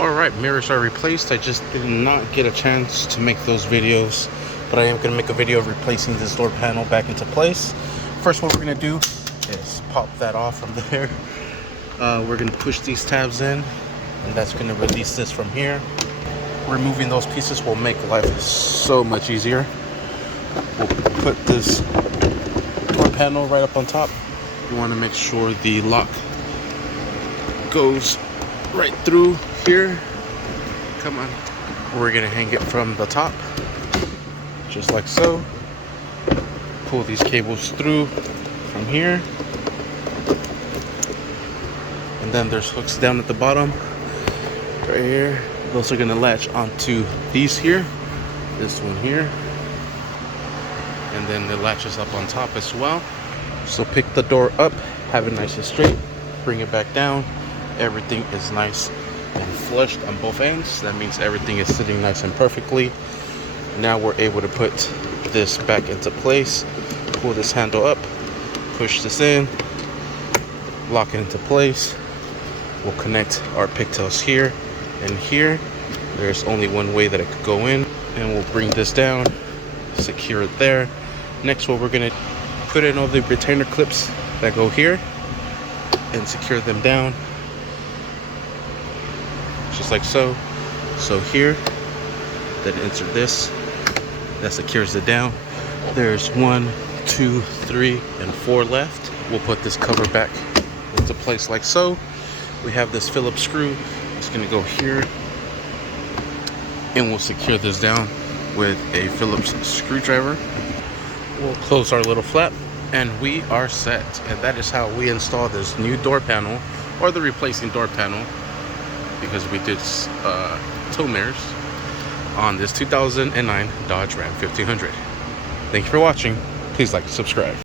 Alright, mirrors are replaced. I just did not get a chance to make those videos, but I am going to make a video of replacing this door panel back into place. First, what we're going to do is pop that off from there. We're going to push these tabs in, and that's going to release this from here. Removing those pieces will make life so much easier. We'll put this door panel right up on top. You want to make sure the lock goes right through here. Come on. We're gonna hang it from the top, just like so. Pull these cables through from here, and then there's hooks down at the bottom right here. Those are gonna latch onto these here, this one here, and then the latches up on top as well. So pick the door up, have it nice and straight, bring it back down. Everything is nice and flushed on both ends. That means everything is sitting nice and perfectly. Now we're able to put this back into place. Pull this handle up, push this in, lock it into place. We'll connect our pigtails here and here. There's only one way that it could go in, and we'll bring this down, secure it there. Next, what we're gonna put in all the retainer clips that go here and secure them down, just like so. So here, then insert this, that secures it down. There's 1, 2, 3, and 4 left. We'll put this cover back into place like so. We have this Phillips screw. It's gonna go here, and we'll secure this down with a Phillips screwdriver. We'll close our little flap, and we are set. And that is how we install this new door panel, or the replacing door panel, because we did tow mirrors on this 2009 Dodge Ram 1500. Thank you for watching. Please like and subscribe.